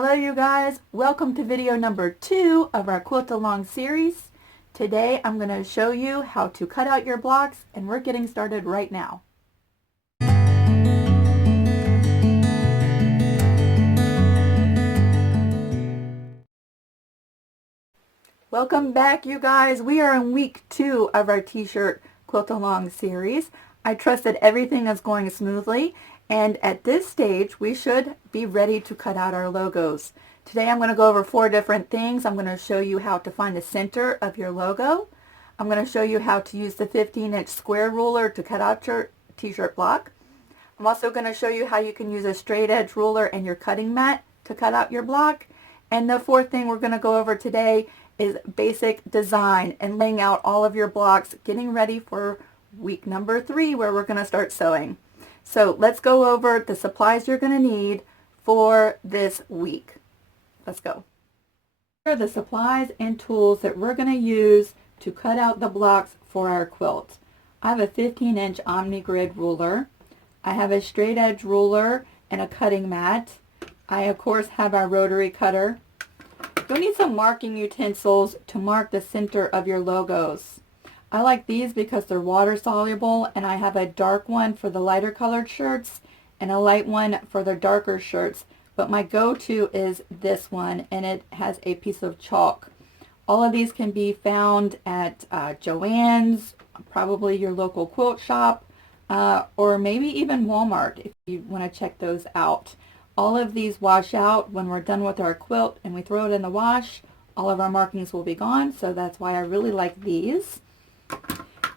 Hello you guys, welcome to video number 2 of our Quilt Along series. Today I'm going to show you how to cut out your blocks and we're getting started right now. Welcome back you guys, we are in week 2 of our t-shirt Quilt Along series. I trust that everything is going smoothly and at this stage we should be ready to cut out our logos. Today I'm going to go over 4 different things. I'm going to show you how to find the center of your logo. I'm going to show you how to use the 15-inch square ruler to cut out your t-shirt block. I'm also going to show you how you can use a straight edge ruler and your cutting mat to cut out your block. And the 4th thing we're going to go over today is basic design and laying out all of your blocks, getting ready for week number 3 where we're going to start sewing. So let's go over the supplies you're going to need for this week. Let's go. Here are the supplies and tools that we're going to use to cut out the blocks for our quilt. I have a 15-inch OmniGrid ruler. I have a straight edge ruler and a cutting mat. I of course have our rotary cutter. You'll need some marking utensils to mark the center of your logos. I like these because they're water soluble, and I have a dark one for the lighter colored shirts and a light one for the darker shirts. But my go-to is this one, and it has a piece of chalk. All of these can be found at Joann's, probably your local quilt shop, or maybe even Walmart if you want to check those out. All of these wash out when we're done with our quilt and we throw it in the wash. All of our markings will be gone, so that's why I really like these.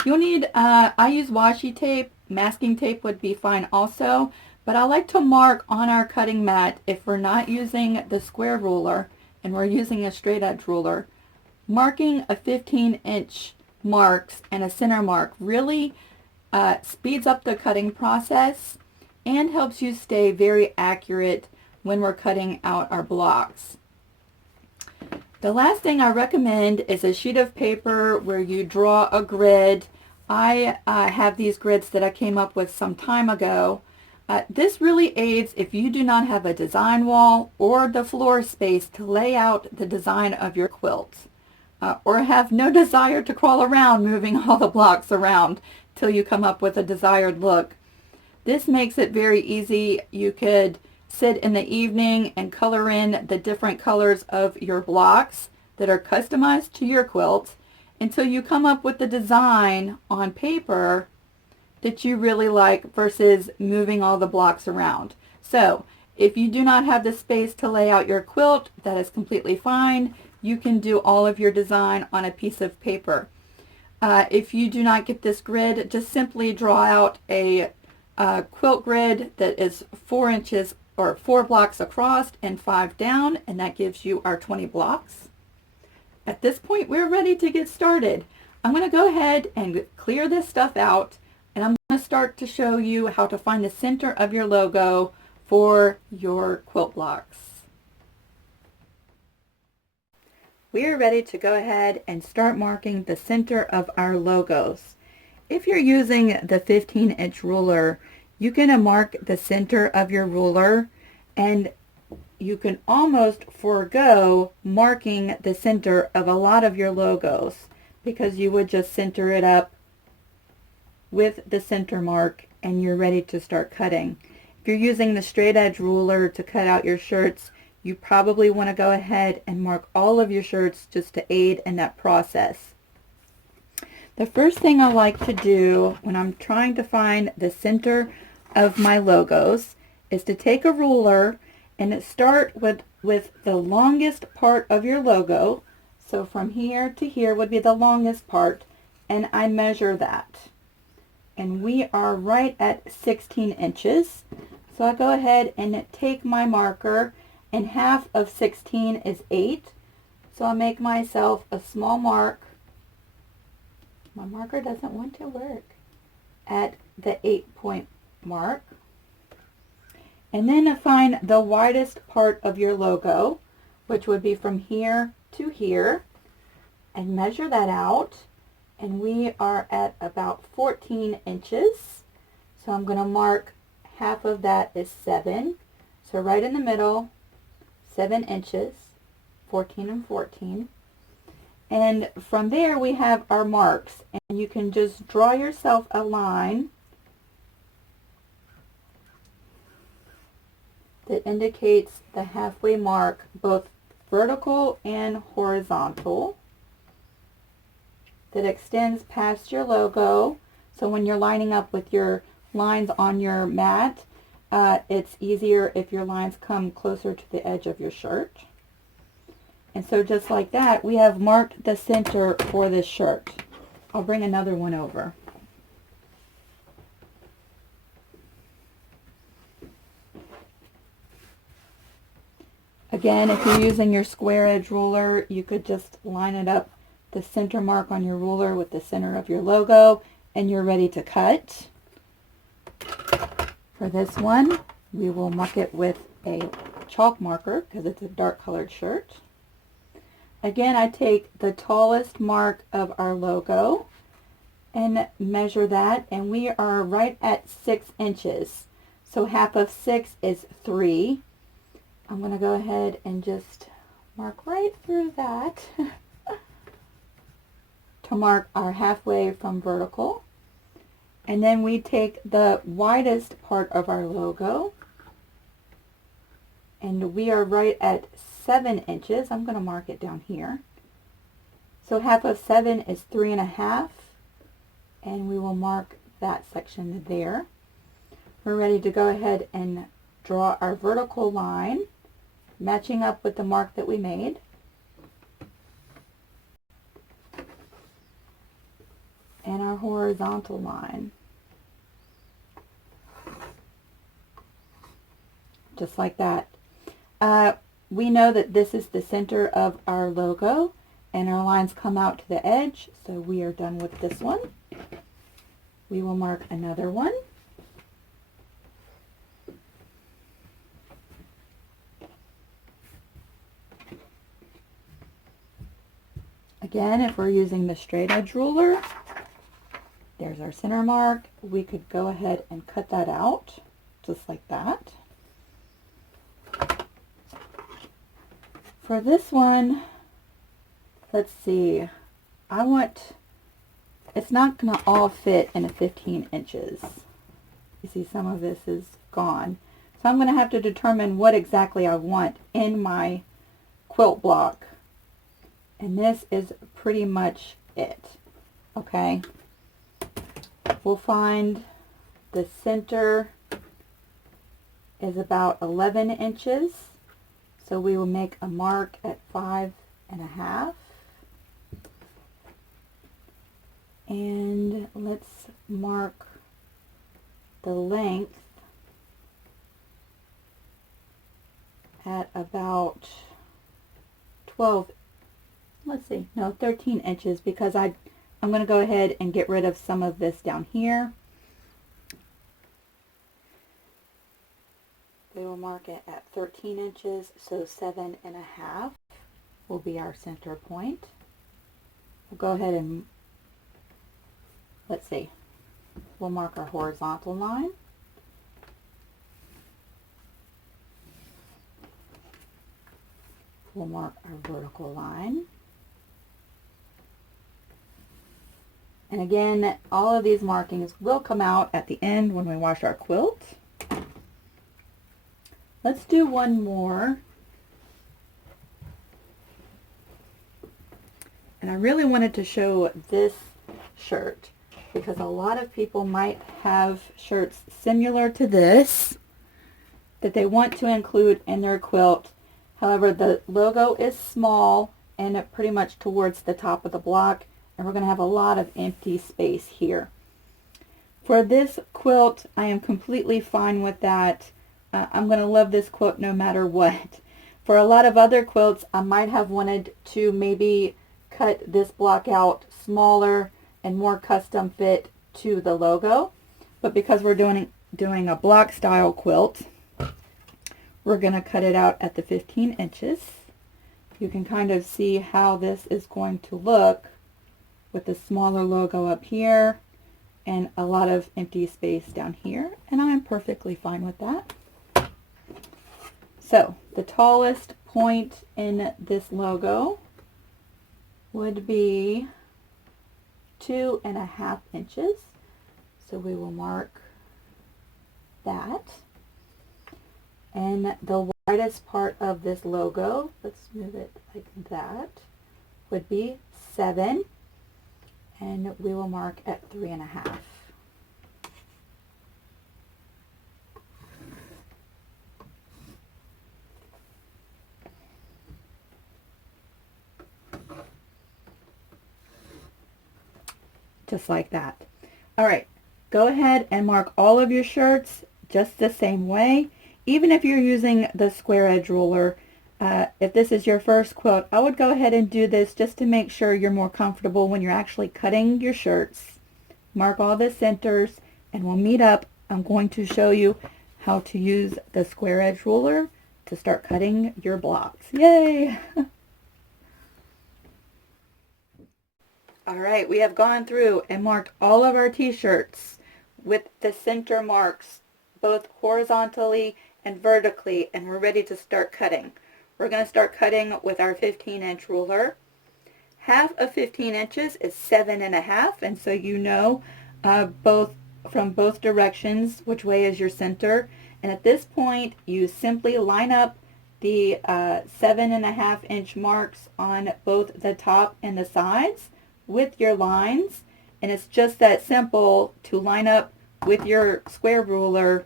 You'll need, I use washi tape. Masking tape would be fine also. But I like to mark on our cutting mat, if we're not using the square ruler and we're using a straight edge ruler, marking a 15-inch marks and a center mark really speeds up the cutting process and helps you stay very accurate when we're cutting out our blocks. The last thing I recommend is a sheet of paper where you draw a grid. I have these grids that I came up with some time ago. This really aids if you do not have a design wall or the floor space to lay out the design of your quilt, or have no desire to crawl around moving all the blocks around till you come up with a desired look. This makes it very easy. You could sit in the evening and color in the different colors of your blocks that are customized to your quilt until you come up with the design on paper that you really like versus moving all the blocks around. So if you do not have the space to lay out your quilt, that is completely fine. You can do all of your design on a piece of paper. If you do not get this grid, just simply draw out a quilt grid that is 4 inches or 4 blocks across and 5 down, and that gives you our 20 blocks. At this point, we're ready to get started. I'm going to go ahead and clear this stuff out, and I'm going to start to show you how to find the center of your logo for your quilt blocks. We are ready to go ahead and start marking the center of our logos. If you're using the 15-inch ruler, you can mark the center of your ruler, and you can almost forego marking the center of a lot of your logos because you would just center it up with the center mark and you're ready to start cutting. If you're using the straight edge ruler to cut out your shirts, you probably want to go ahead and mark all of your shirts just to aid in that process. The first thing I like to do when I'm trying to find the center of my logos is to take a ruler and start with the longest part of your logo. So from here to here would be the longest part, and I measure that. And we are right at 16 inches. So I go ahead and take my marker, and half of 16 is 8. So I'll make myself a small mark. My marker doesn't want to work. At the 8-point mark. And then I find the widest part of your logo, which would be from here to here, and measure that out. And we are at about 14 inches. So I'm going to mark half of that is 7. So right in the middle, 7 inches, 14 and 14. And from there we have our marks, and you can just draw yourself a line that indicates the halfway mark, both vertical and horizontal, that extends past your logo. So when you're lining up with your lines on your mat, it's easier if your lines come closer to the edge of your shirt. And so just like that, we have marked the center for this shirt. I'll bring another one over. Again, if you're using your square edge ruler, you could just line it up, the center mark on your ruler with the center of your logo, and you're ready to cut. For this one, we will mark it with a chalk marker because it's a dark colored shirt. Again, I take the tallest mark of our logo and measure that, and we are right at 6 inches. So half of 6 is 3. I'm going to go ahead and just mark right through that to mark our halfway from vertical. And then we take the widest part of our logo, and we are right at 7 inches. I'm going to mark it down here. So half of 7 is 3.5, and we will mark that section there. We're ready to go ahead and draw our vertical line, matching up with the mark that we made. And our horizontal line. Just like that. We know that this is the center of our logo, and our lines come out to the edge, so we are done with this one. We will mark another one. Again, if we're using the straight edge ruler, there's our center mark. We could go ahead and cut that out, just like that. For this one, let's see, it's not going to all fit in a 15 inches. You see some of this is gone. So I'm going to have to determine what exactly I want in my quilt block. And this is pretty much it. Okay. We'll find the center is about 11 inches. So we will make a mark at 5.5. And let's mark the length at about 13 inches, because I'm going to go ahead and get rid of some of this down here. We will mark it at 13 inches, so 7.5 will be our center point. We'll go ahead and, we'll mark our horizontal line. We'll mark our vertical line. And again, all of these markings will come out at the end when we wash our quilt. Let's do one more. And I really wanted to show this shirt because a lot of people might have shirts similar to this that they want to include in their quilt. However, the logo is small and pretty much towards the top of the block, and we're going to have a lot of empty space here. For this quilt, I am completely fine with that. I'm going to love this quilt no matter what. For a lot of other quilts, I might have wanted to maybe cut this block out smaller and more custom fit to the logo. But because we're doing a block style quilt, we're going to cut it out at the 15 inches. You can kind of see how this is going to look with the smaller logo up here and a lot of empty space down here, and I'm perfectly fine with that. So the tallest point in this logo would be 2.5 inches. So we will mark that. And the widest part of this logo, let's move it like that, would be 7. And we will mark at 3.5. Just like that. All right, go ahead and mark all of your shirts just the same way. Even if you're using the square edge ruler, if this is your first quilt, I would go ahead and do this just to make sure you're more comfortable when you're actually cutting your shirts. Mark all the centers and we'll meet up. I'm going to show you how to use the square edge ruler to start cutting your blocks. Yay! All right, we have gone through and marked all of our t-shirts with the center marks, both horizontally and vertically, and we're ready to start cutting. We're going to start cutting with our 15-inch ruler. Half of 15 inches is 7.5, and so you know from both directions which way is your center. And at this point, you simply line up the 7.5-inch marks on both the top and the sides with your lines, and it's just that simple to line up with your square ruler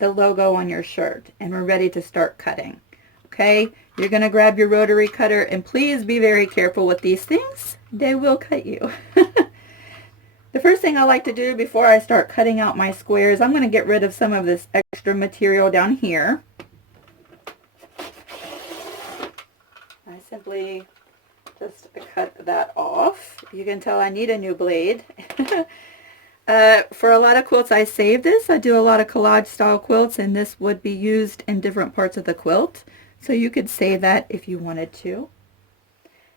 the logo on your shirt, and we're ready to start cutting. Okay, you're going to grab your rotary cutter, and please be very careful with these things. They will cut you. The first thing I like to do before I start cutting out my squares, I'm going to get rid of some of this extra material down here. I simply just cut that off. You can tell I need a new blade. For a lot of quilts, I save this. I do a lot of collage style quilts, and this would be used in different parts of the quilt. So you could save that if you wanted to.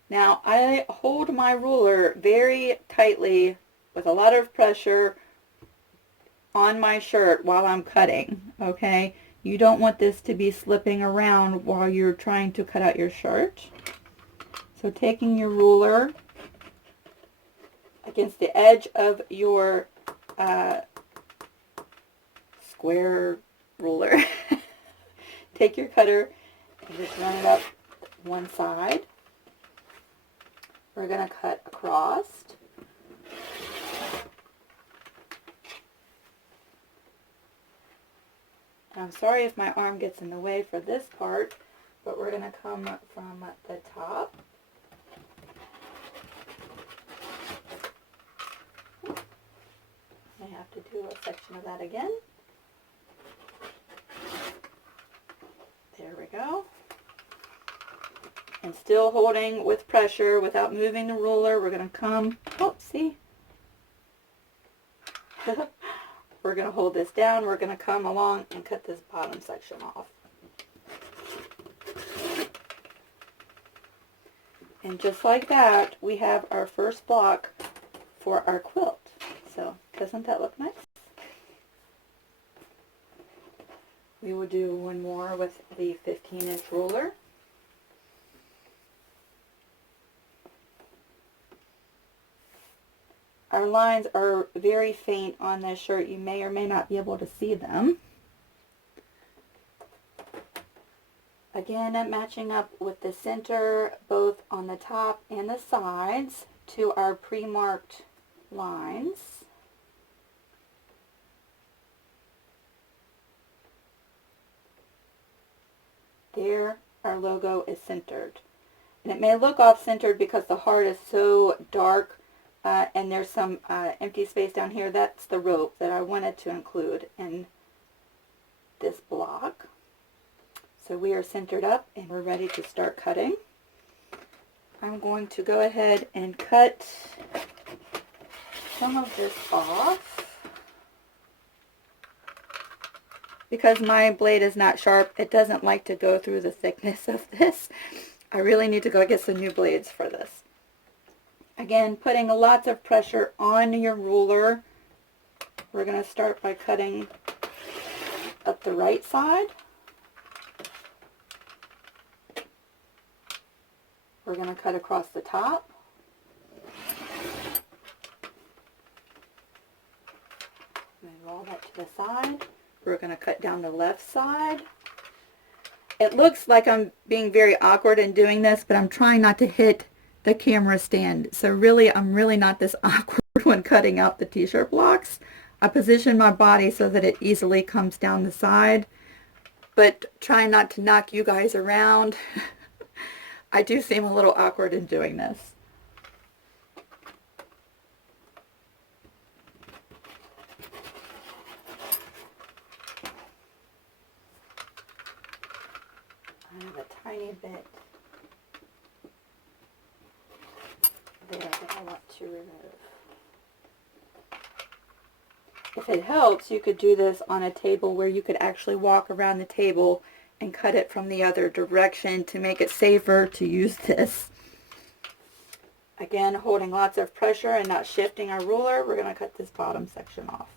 Now, I hold my ruler very tightly with a lot of pressure on my shirt while I'm cutting, okay? You don't want this to be slipping around while you're trying to cut out your shirt. So taking your ruler against the edge of your square ruler, take your cutter and just run it up one side. We're going to cut across. I'm sorry if my arm gets in the way for this part, but we're going to come from the top. I have to do a section of that again. There we go. And still holding with pressure without moving the ruler, we're going to come, oh, see? We're going to hold this down. We're going to come along and cut this bottom section off. And just like that, we have our first block for our quilt. So, doesn't that look nice? We will do one more with the 15-inch ruler. Our lines are very faint on this shirt. You may or may not be able to see them. Again, matching up with the center, both on the top and the sides, to our pre-marked lines. There, our logo is centered. And it may look off-centered because the heart is so dark and there's some empty space down here. That's the rope that I wanted to include in this block. So we are centered up and we're ready to start cutting. I'm going to go ahead and cut some of this off. Because my blade is not sharp, it doesn't like to go through the thickness of this. I really need to go get some new blades for this. Again, putting lots of pressure on your ruler. We're going to start by cutting up the right side. We're going to cut across the top. Move all that to the side. We're going to cut down the left side. It looks like I'm being very awkward in doing this, but I'm trying not to hit the camera stand. So really, I'm really not this awkward when cutting out the t-shirt blocks. I position my body so that it easily comes down the side, but trying not to knock you guys around. I do seem a little awkward in doing this. I have a tiny bit there that I want to remove. If it helps, you could do this on a table where you could actually walk around the table and cut it from the other direction to make it safer to use this. Again, holding lots of pressure and not shifting our ruler, we're going to cut this bottom section off.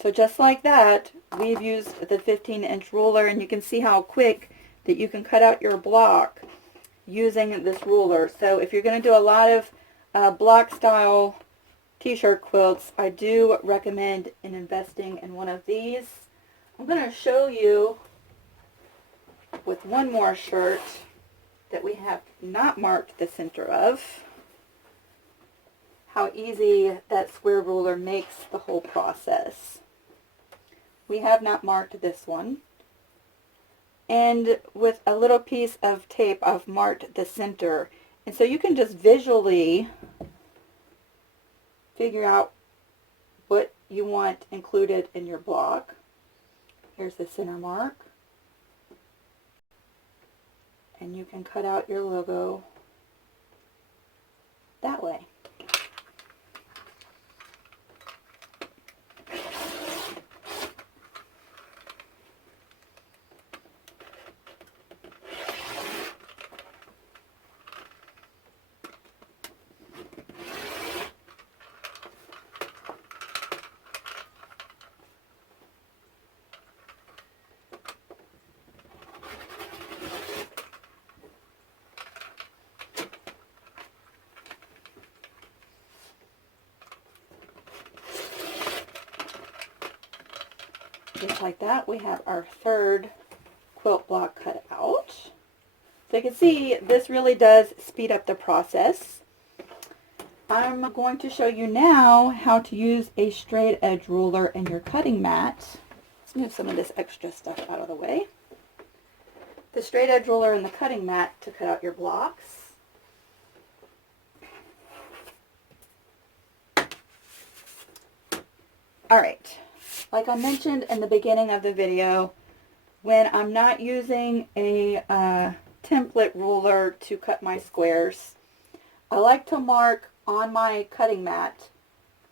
So just like that, we've used the 15-inch ruler, and you can see how quick that you can cut out your block using this ruler. So if you're going to do a lot of block style t-shirt quilts, I do recommend investing in one of these. I'm going to show you with one more shirt that we have not marked the center of, how easy that square ruler makes the whole process. We have not marked this one. And with a little piece of tape, I've marked the center. And so you can just visually figure out what you want included in your block. Here's the center mark. And you can cut out your logo that way. Just like that, we have our third quilt block cut out. So you can see this really does speed up the process. I'm going to show you now how to use a straight edge ruler in your cutting mat. Let's move some of this extra stuff out of the way. The straight edge ruler and the cutting mat to cut out your blocks. Alright. Like I mentioned in the beginning of the video, when I'm not using a template ruler to cut my squares, I like to mark on my cutting mat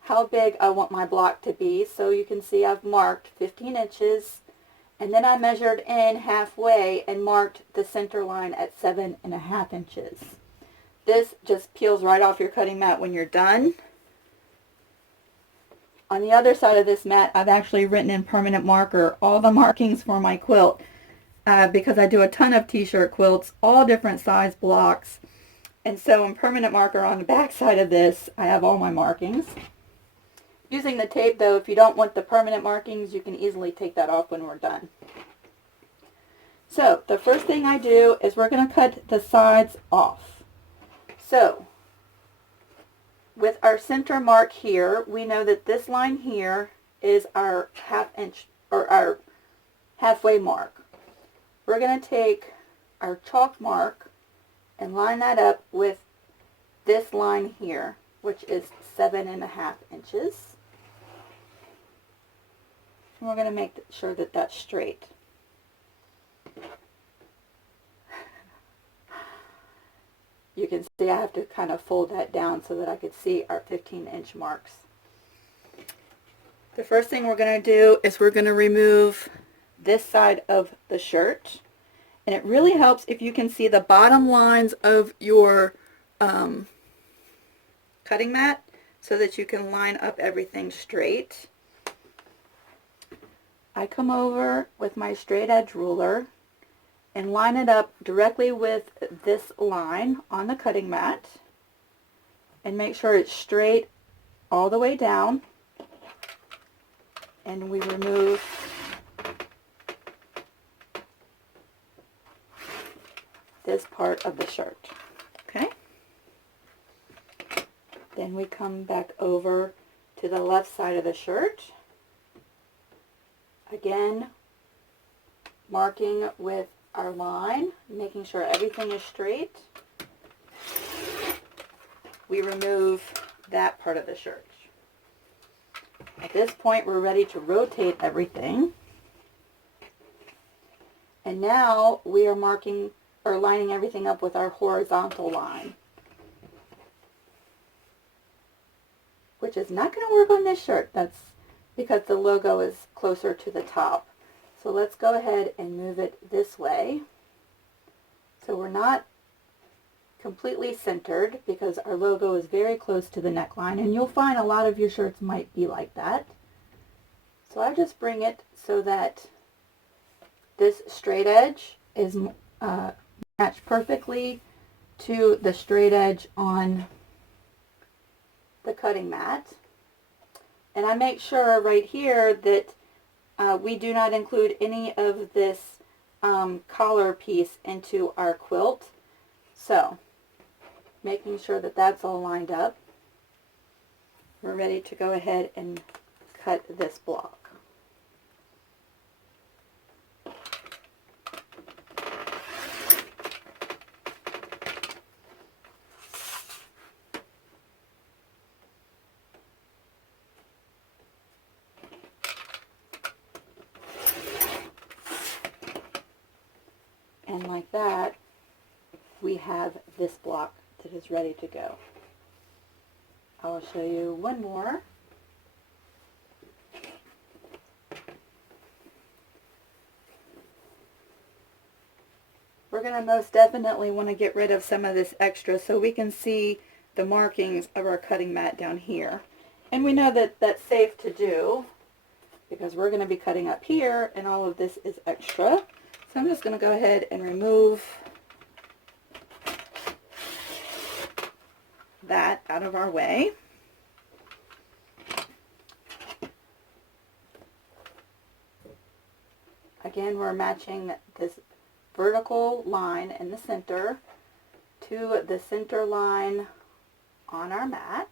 how big I want my block to be. So you can see I've marked 15 inches, and then I measured in halfway and marked the center line at 7.5 inches. This just peels right off your cutting mat when you're done. On the other side of this mat, I've actually written in permanent marker all the markings for my quilt because I do a ton of t-shirt quilts, all different size blocks. And so in permanent marker on the back side of this, I have all my markings. Using the tape though, if you don't want the permanent markings, you can easily take that off when we're done. So the first thing I do is we're going to cut the sides off. So with our center mark here, we know that this line here is our half-inch or our halfway mark. We're going to take our chalk mark and line that up with this line here, which is 7.5 inches. And we're going to make sure that that's straight. You can see I have to kind of fold that down so that I could see our 15-inch marks. The first thing we're going to do is we're going to remove this side of the shirt. And it really helps if you can see the bottom lines of your cutting mat so that you can line up everything straight. I come over with my straight edge ruler and line it up directly with this line on the cutting mat and make sure it's straight all the way down, and we remove this part of the shirt. Okay? Then we come back over to the left side of the shirt. Again, marking with our line, making sure everything is straight. We remove that part of the shirt. At this point, we're ready to rotate everything. And now we are marking or lining everything up with our horizontal line, which is not going to work on this shirt. That's because the logo is closer to the top. So let's go ahead and move it this way. So we're not completely centered because our logo is very close to the neckline, and you'll find a lot of your shirts might be like that. So I just bring it so that this straight edge is matched perfectly to the straight edge on the cutting mat. And I make sure right here that we do not include any of this collar piece into our quilt. So, making sure that that's all lined up, we're ready to go ahead and cut this block. And like that, we have this block that is ready to go. I will show you one more. We're going to most definitely want to get rid of some of this extra so we can see the markings of our cutting mat down here. And we know that that's safe to do because we're going to be cutting up here and all of this is extra. So I'm just going to go ahead and remove that out of our way. Again, we're matching this vertical line in the center to the center line on our mat,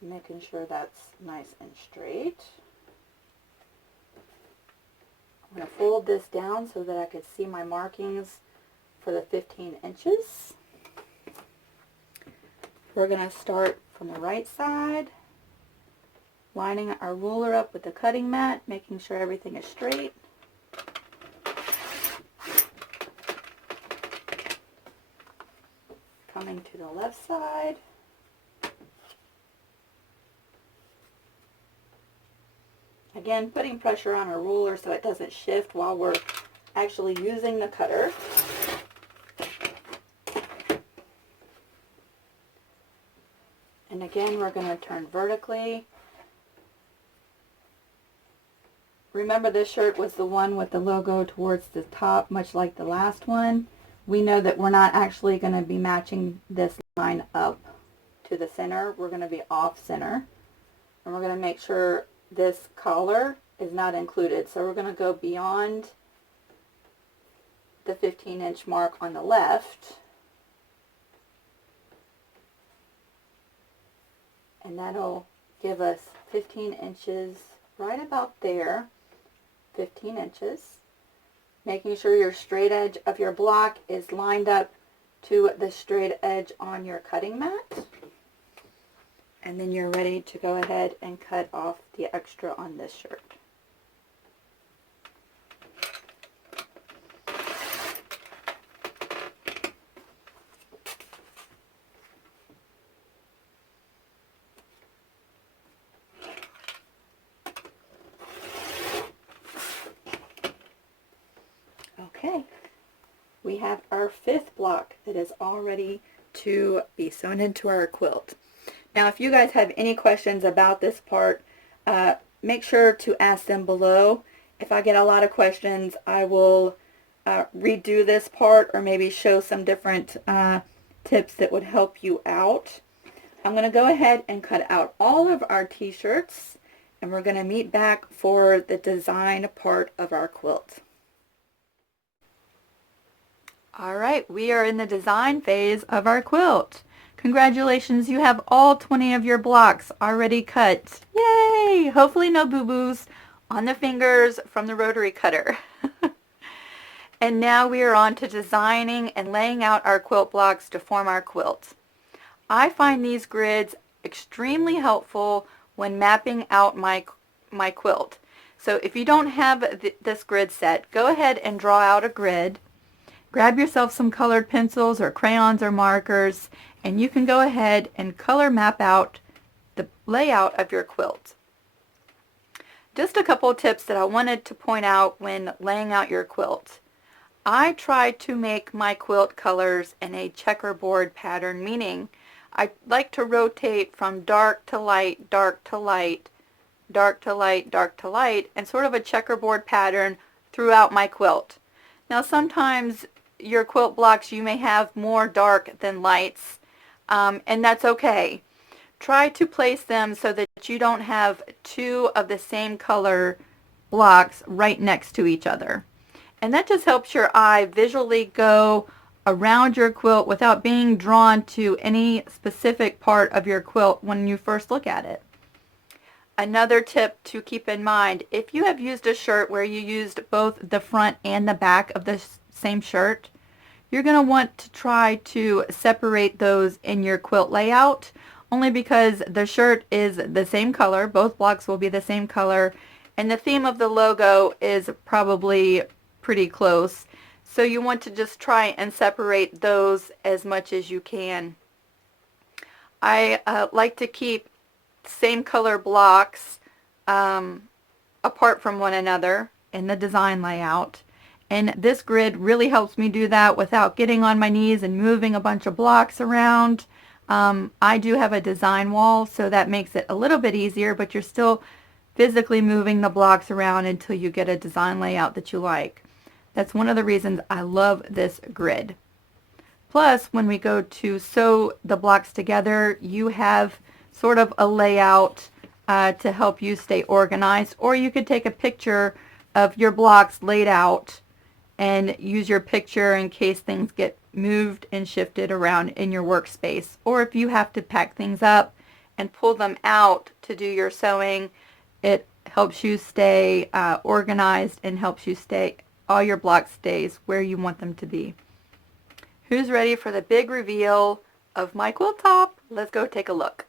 making sure that's nice and straight. I'm going to fold this down so that I could see my markings for the 15 inches. We're going to start from the right side, lining our ruler up with the cutting mat, making sure everything is straight. Coming to the left side. Again, putting pressure on our ruler so it doesn't shift while we're actually using the cutter. And again, we're going to turn vertically. Remember, this shirt was the one with the logo towards the top, much like the last one. We know that we're not actually going to be matching this line up to the center. We're going to be off center. And we're going to make sure this collar is not included. So we're going to go beyond the 15-inch mark on the left. And that'll give us 15 inches right about there, 15 inches. Making sure your straight edge of your block is lined up to the straight edge on your cutting mat. And then you're ready to go ahead and cut off the extra on this shirt. Okay, we have our fifth block that is all ready to be sewn into our quilt. Now, if you guys have any questions about this part, make sure to ask them below. If I get a lot of questions, I will redo this part or maybe show some different tips that would help you out. I'm going to go ahead and cut out all of our t-shirts, and we're going to meet back for the design part of our quilt. Alright, we are in the design phase of our quilt. Congratulations, you have all 20 of your blocks already cut. Yay! Hopefully no boo-boos on the fingers from the rotary cutter. And now we are on to designing and laying out our quilt blocks to form our quilt. I find these grids extremely helpful when mapping out my quilt. So if you don't have this grid set, go ahead and draw out a grid. Grab yourself some colored pencils or crayons or markers, and you can go ahead and color map out the layout of your quilt. Just a couple of tips that I wanted to point out when laying out your quilt. I try to make my quilt colors in a checkerboard pattern, meaning I like to rotate from dark to light, dark to light, dark to light, dark to light, and sort of a checkerboard pattern throughout my quilt. Now sometimes your quilt blocks, you may have more dark than lights, and that's okay. Try to place them so that you don't have two of the same color blocks right next to each other. And that just helps your eye visually go around your quilt without being drawn to any specific part of your quilt when you first look at it. Another tip to keep in mind, if you have used a shirt where you used both the front and the back of the same shirt, you're going to want to try to separate those in your quilt layout, only because the shirt is the same color, both blocks will be the same color, and the theme of the logo is probably pretty close. So you want to just try and separate those as much as you can. I like to keep same color blocks apart from one another in the design layout. And this grid really helps me do that without getting on my knees and moving a bunch of blocks around. I do have a design wall, so that makes it a little bit easier, but you're still physically moving the blocks around until you get a design layout that you like. That's one of the reasons I love this grid. Plus, when we go to sew the blocks together, you have sort of a layout to help you stay organized, or you could take a picture of your blocks laid out and use your picture in case things get moved and shifted around in your workspace, or if you have to pack things up and pull them out to do your sewing, it helps you stay organized and helps you stay, all your block stays where you want them to be. Who's ready for the big reveal of my quilt top? Let's go take a look.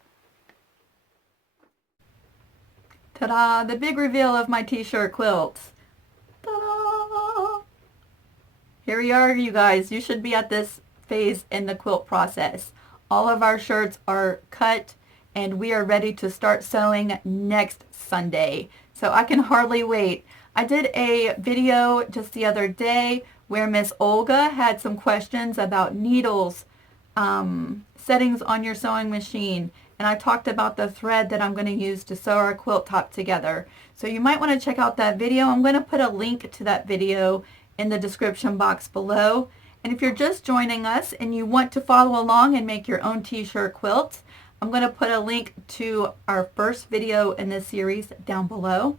Ta-da! The big reveal of my t-shirt quilts. Ta-da! Here we are, you guys. You should be at this phase in the quilt process. All of our shirts are cut and we are ready to start sewing next Sunday. So I can hardly wait. I did a video just the other day where Miss Olga had some questions about needles, settings on your sewing machine, and I talked about the thread that I'm going to use to sew our quilt top together. So you might want to check out that video. I'm going to put a link to that video in the description box below. And if you're just joining us and you want to follow along and make your own t-shirt quilt, I'm going to put a link to our first video in this series down below.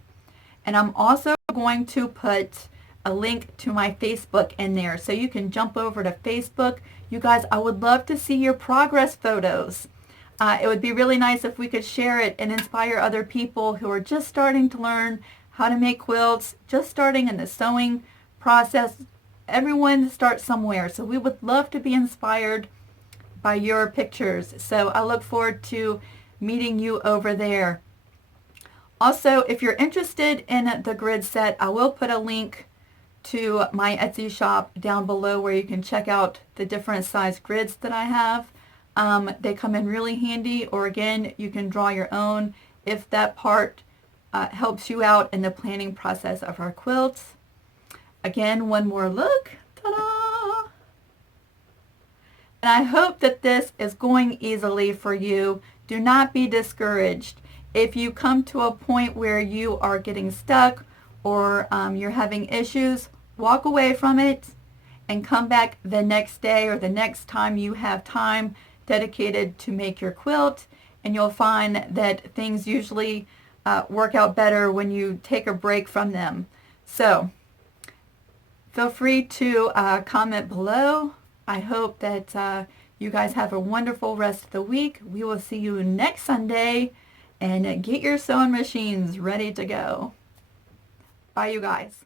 And I'm also going to put a link to my Facebook in there, so you can jump over to Facebook. You guys, I would love to see your progress photos. It would be really nice if we could share it and inspire other people who are just starting to learn how to make quilts, just starting in the sewing process. Everyone starts somewhere, so we would love to be inspired by your pictures. So I look forward to meeting you over there. Also, if you're interested in the grid set, I will put a link to my Etsy shop down below where you can check out the different size grids that I have. They come in really handy, or again, you can draw your own if that part helps you out in the planning process of our quilts. Again, one more look. Ta-da! And I hope that this is going easily for you. Do not be discouraged. If you come to a point where you are getting stuck or you're having issues, walk away from it and come back the next day or the next time you have time dedicated to make your quilt, and you'll find that things usually work out better when you take a break from them. So feel free to comment below. I hope that you guys have a wonderful rest of the week. We will see you next Sunday, and get your sewing machines ready to go. Bye, you guys.